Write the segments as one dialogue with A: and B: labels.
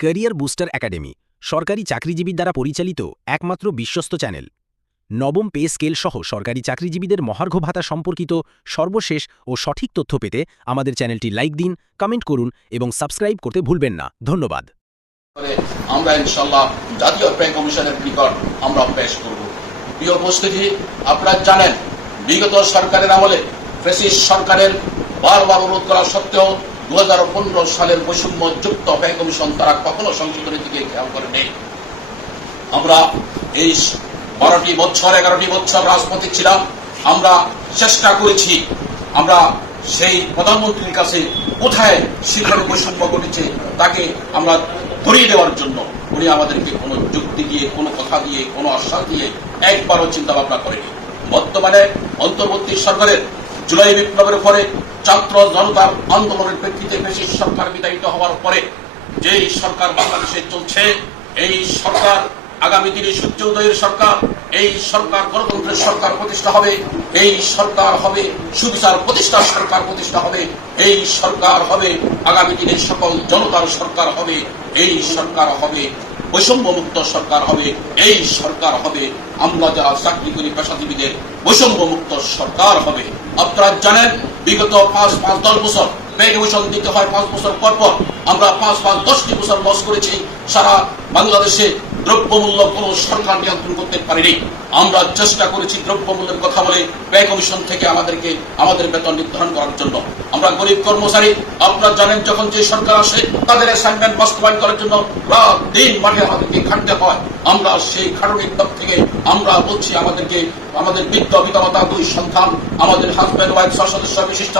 A: Career booster academy, সরকারি চাকরিজীবীর দ্বারা পরিচালিত একমাত্র বিশ্বস্ত চ্যানেল। নবম পে স্কেল সহ সরকারি চাকরিজীবীদের মহার্ঘ ভাতা সম্পর্কিত সর্বশেষ ও সঠিক তথ্য পেতে আমাদের চ্যানেলটি লাইক দিন, কমেন্ট করুন এবং সাবস্ক্রাইব করতে ভুলবেন না। ধন্যবাদ।
B: আমরা ইনশাল্লাহ জাতীয় ব্যয় কমিশনের নিকট আমরা পেশ করব। প্রিয় উপস্থিতি, আপনারা জানেন, বিগত সরকারের আমলে ফ্রেসিস সরকারের বারবার অনুরোধ করা সত্ত্বেও দু সালের বৈষম্য যুক্ত ব্যয় কমিশন তারা কখনো সংশোধনের দিকে খেয়াল করেনি। আমরা এই বারোটি বছর, এগারোটি বছর রাজপথে ছিলাম। আমরা চেষ্টা করেছি, আমরা সেই প্রধানমন্ত্রীর কাছে কোথায় শিক্ষার বৈষম্য ঘটেছে তাকে আমরা ধরিয়ে দেওয়ার জন্য উনি আমাদেরকে কোনো যুক্তি দিয়ে, কোনো কথা দিয়ে, কোনো আশ্বাস দিয়ে একবারও চিন্তা ভাবনা করেনি। বর্তমানে অন্তর্বর্তী সরকারের জুলাই বিপ্লবের পরে ছাত্র জনতার আন্দোলনের প্রেক্ষিতে বেশি সরকার বিতাড়িত হওয়ার পরে যেই সরকার বাংলাদেশে চলছে, এই সরকার আগামী দিনে সূর্য উদয়ের সরকার, এই সরকার গণতন্ত্রের সরকার প্রতিষ্ঠা হবে, এই সরকার হবে সুবিচার প্রতিষ্ঠার সরকার প্রতিষ্ঠা হবে, এই সরকার হবে আগামী দিনে সকল জনতার সরকার হবে, এই সরকার হবে বৈষম্য মুক্ত সরকার হবে, এই সরকার হবে। আমরা যারা চাকরি করি পেশাজীবীদের বৈষম্য মুক্ত সরকার হবে। আপনারা জানেন, বিগত পাঁচ পাঁচ দশ বছর পে দিতে হয়, পাঁচ বছর পর পর আমরা পাঁচ পাঁচ দশটি বছর লস করেছি। সারা বাংলাদেশে দ্রব্যমূল্য কোনো সরকার নিয়ন্ত্রণ করতে পারেনি। আমরা চেষ্টা করেছি দ্রব্যমূল্যের কথা বলে ব্যয় কমিশন থেকে আমাদেরকে, আমাদের বেতন নির্ধারণ করার জন্য। আমরা গরিব কর্মচারী, আপনারা জানেন যখন যে সরকার আসে, তাদের অ্যাসাইনমেন্ট বাস্তবায়ন করার জন্য রাত দিন মাঠে আমাদেরকে খাটতে হয়। আমরা সেই খাটনির দিক থেকে আমরা বলছি আমাদেরকে, আমাদের বৃদ্ধ পিতামাতা দুই সন্তান, আমাদের হাজব্যান্ড ওয়াইফ সদস্য বিশিষ্ট,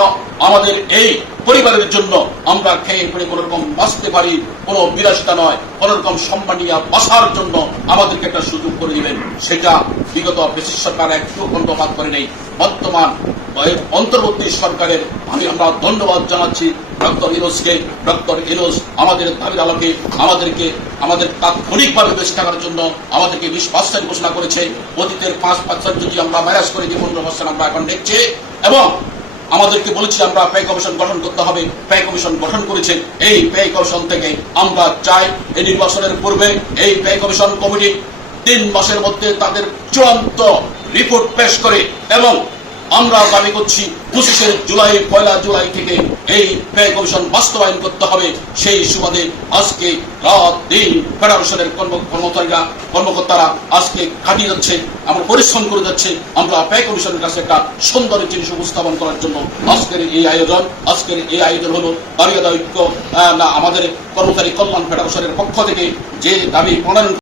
B: আমাদের এই পরিবারের জন্য আমরা খেয়ে পরে কোন রকম বাঁচতে পারি, কোনো বিলাসিতা নয় কোন রকম সম্মানীয় বাসার জন্য আমাদেরকে একটা সুযোগ করে দিবেন। সেটা বিগত ব্রিটিশ সরকার একটু খণ্ডপাত করে নেই। বর্তমান অন্তর্বর্তী সরকারের আমি আমরা ধন্যবাদ জানাচ্ছি ডক্টর ইনোসকে। ডক্টর ইনোস আমাদের দাবির আলোকে আমাদেরকে, আমাদের তাৎক্ষণিকভাবে বেঁচে থাকার জন্য আমাদেরকে বিশ পার্সেন্ট ঘোষণা করেছে। অতীতের পাঁচ পার্সেন্ট যদি আমরা মাইনাস করে দিই, পনেরো আমরা এখন দেখছি। এবং আমাদেরকে বলেছি, আমরা ব্যয় কমিশন গঠন করতে হবে। ব্যয় কমিশন গঠন করেছে এই ব্যয় কমিশন থেকে আমরা চাই, এই নির্বাচনের পূর্বে এই ব্যয় কমিশন কমিটি তিন মাসের মধ্যে তাদের চূড়ান্ত রিপোর্ট পেশ করে এবং আমরা দাবি করছি, পঁচিশে জুলাই, পয়লা জুলাই থেকে এই ব্যয় কমিশন বাস্তবায়ন করতে হবে। সেই সুবাদে আজকে রাত দিন ফেডারেশনের কর্ম, কর্মচারীরা, কর্মকর্তারা আজকে খাটিয়ে যাচ্ছে, আমরা পরিশ্রম করে যাচ্ছে। আমরা ব্যয় কমিশনের কাছে একটা সুন্দর জিনিস উপস্থাপন করার জন্য আজকের এই আয়োজন, আজকের এই আয়োজন হলো বারিয়াদা ঐক্য না, আমাদের কর্মচারী কল্যাণ ফেডারেশনের পক্ষ থেকে যে দাবি প্রণয়ন